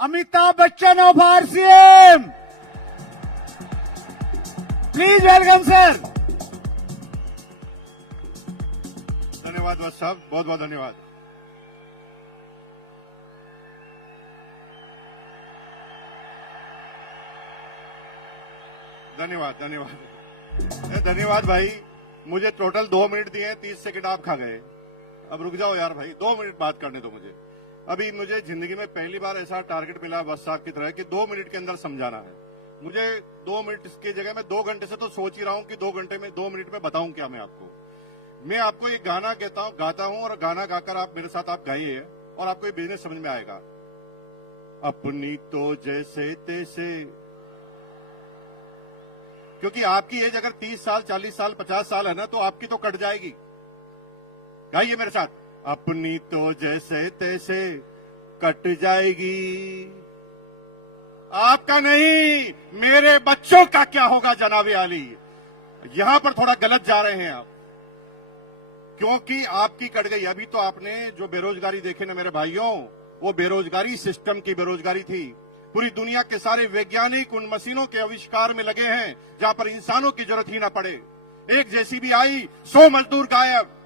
Amitabh Bachchan of RCM. Please welcome, sir. धन्यवाद वत्स साहब, बहुत बहुत धन्यवाद। धन्यवाद धन्यवाद धन्यवाद भाई। मुझे टोटल 2 मिनट दिए, 30 सेकंड आप खा गए। अब रुक जाओ यार भाई, 2 मिनट बात करने दो मुझे। अभी मुझे जिंदगी में पहली बार ऐसा टारगेट मिला वत्स साहब की तरह कि 2 मिनट के अंदर समझाना है। मुझे 2 मिनट की जगह मैं 2 घंटे से तो सोच ही रहा हूं कि 2 घंटे में 2 मिनट में बताऊं क्या मैं आपको। मैं आपको एक गाना गाता हूं और गाना गाकर आप मेरे साथ आप गाइए और आपको ये बिजनेस समझ में आएगा। अपनी तो जैसे तैसे, क्योंकि आपकी एज अगर 30 साल 40 साल 50 साल है ना, तो आपकी तो कट जाएगी। गाइए मेरे साथ, अपनी तो जैसे तैसे कट जाएगी, आपका नहीं मेरे बच्चों का क्या होगा जनाबे आली। यहां पर थोड़ा गलत जा रहे हैं आप, क्योंकि आपकी कट गई। अभी तो आपने जो बेरोजगारी देखे ना मेरे भाइयों, वो बेरोजगारी सिस्टम की बेरोजगारी थी। पूरी दुनिया के सारे वैज्ञानिक उन मशीनों के आविष्कार में लगे हैं जहां पर इंसानों की जरूरत ही ना पड़े। एक जेसीबी आई, 100 मजदूर गायब।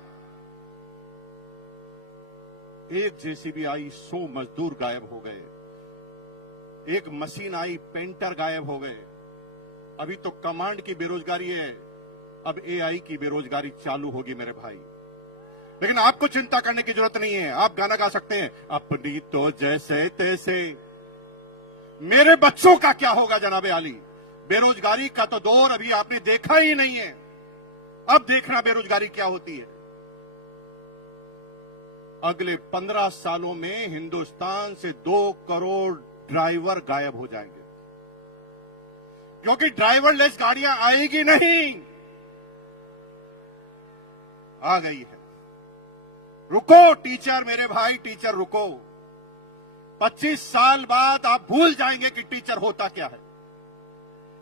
एक जेसीबी आई, 100 मजदूर गायब हो गए। एक मशीन आई, पेंटर गायब हो गए। अभी तो कमांड की बेरोजगारी है, अब एआई की बेरोजगारी चालू होगी मेरे भाई। लेकिन आपको चिंता करने की जरूरत नहीं है। आप गाना गा सकते हैं, अपनी तो जैसे तैसे मेरे बच्चों का क्या होगा जनाबे आली। बेरोजगारी का तो दौर अभी आपने देखा ही नहीं है, अब देखना बेरोजगारी क्या होती है। अगले 15 सालों में हिंदुस्तान से 2 करोड़ ड्राइवर गायब हो जाएंगे, क्योंकि ड्राइवरलेस गाड़ियां आएगी नहीं। आ गई है। रुको टीचर, मेरे भाई टीचर रुको। 25 साल बाद आप भूल जाएंगे कि टीचर होता क्या है,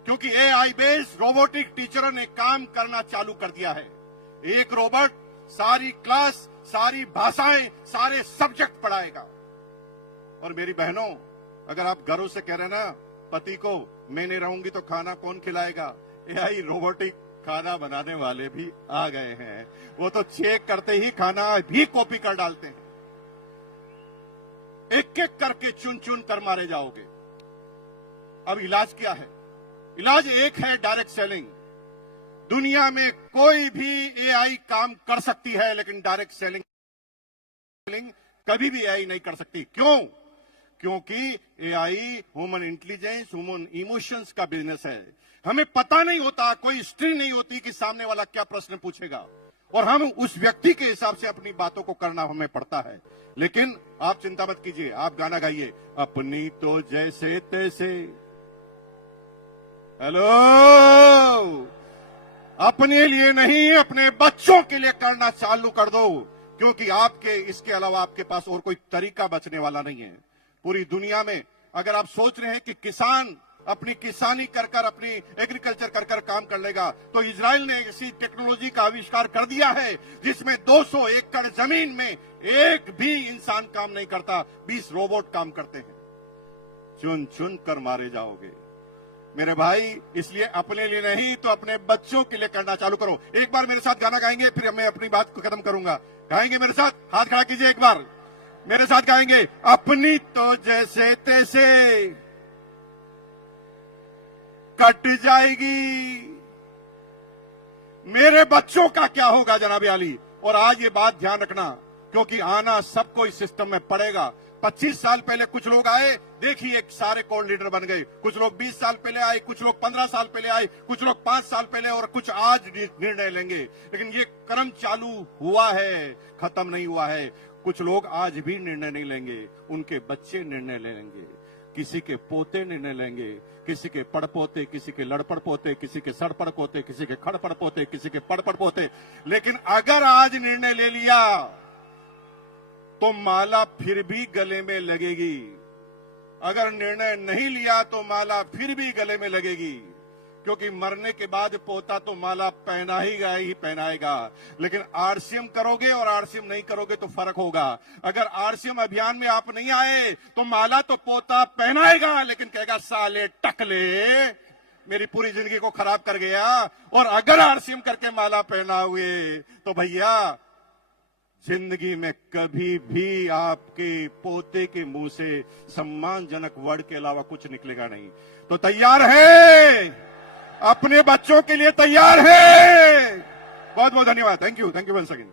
क्योंकि एआई बेस्ड रोबोटिक टीचरों ने काम करना चालू कर दिया है। एक रोबोट सारी क्लास, सारी भाषाएं, सारे सब्जेक्ट पढ़ाएगा। और मेरी बहनों, अगर आप गर्व से कह रहे हैं ना पति को, मैं नहीं रहूंगी तो खाना कौन खिलाएगा, एआई रोबोटिक खाना बनाने वाले भी आ गए हैं। वो तो चेक करते ही खाना भी कॉपी कर डालते हैं। एक एक करके चुन चुन कर मारे जाओगे। अब इलाज क्या है? इलाज एक है, डायरेक्ट सेलिंग। दुनिया में कोई भी एआई काम कर सकती है, लेकिन डायरेक्ट सेलिंग कभी भी एआई नहीं कर सकती। क्यों? क्योंकि AI human intelligence, human emotions का बिजनेस है। हमें पता नहीं होता, कोई हिस्ट्री नहीं होती कि सामने वाला क्या प्रश्न पूछेगा, और हम उस व्यक्ति के हिसाब से अपनी बातों को करना हमें पड़ता है। लेकिन आप चिंता मत कीजिए, आप गाना गाइए, अपनी तो जैसे तैसे। हेलो, अपने लिए नहीं, अपने बच्चों के लिए करना चालू कर दो, क्योंकि आपके इसके अलावा आपके पास और कोई तरीका बचने वाला नहीं है। पूरी दुनिया में अगर आप सोच रहे हैं कि किसान अपनी किसानी कर कर, अपनी एग्रीकल्चर कर कर काम कर लेगा, तो इजराइल ने ऐसी टेक्नोलॉजी का आविष्कार कर दिया है जिसमें 200 एकड़ जमीन में एक भी इंसान काम नहीं करता, 20 रोबोट काम करते हैं। चुन चुन कर मारे जाओगे मेरे भाई। इसलिए अपने लिए नहीं तो अपने बच्चों के लिए करना चालू करो। एक बार मेरे साथ गाना गाएंगे, फिर मैं अपनी बात को खत्म करूंगा। गाएंगे मेरे साथ? हाथ खड़ा कीजिए, एक बार मेरे साथ गाएंगे, अपनी तो जैसे तैसे कट जाएगी, मेरे बच्चों का क्या होगा जनाबे आली। और आज ये बात ध्यान रखना, क्योंकि आना सबको इस सिस्टम में पड़ेगा। 25 साल पहले कुछ लोग आए, देखिए सारे कोर लीडर बन गए। कुछ लोग 20 साल पहले आए, कुछ लोग 15 साल पहले आए, कुछ लोग 5 साल पहले, और कुछ आज निर्णय लेंगे। लेकिन ये क्रम चालू हुआ है, खत्म नहीं हुआ है। कुछ लोग आज भी निर्णय नहीं लेंगे, उनके बच्चे निर्णय लेंगे, किसी के पोते निर्णय लेंगे, किसी के पड़पोते, किसी के लड़पड़ पोते, किसी के सड़पड़ पोते, किसी के खड़पड़ पोते, किसी के पड़पड़ पोते। लेकिन अगर आज निर्णय ले लिया तो माला फिर भी गले में लगेगी। अगर निर्णय नहीं लिया तो माला फिर भी गले में लगेगी। क्योंकि मरने के बाद पोता तो माला पहनाएगा, लेकिन आरसीएम करोगे और आरसीएम नहीं करोगे तो फर्क होगा। अगर आरसीएम अभियान में आप नहीं आए तो माला तो पोता पहनाएगा, लेकिन कहेगा साले टकले मेरी पूरी जिंदगी को खराब कर गया। और अगर आरसीएम करके माला पहना हुए तो भैया जिंदगी में कभी भी आपके पोते के मुंह से सम्मानजनक वर्ड के अलावा कुछ निकलेगा नहीं। तो तैयार है, अपने बच्चों के लिए तैयार है। बहुत बहुत धन्यवाद। Thank you once again.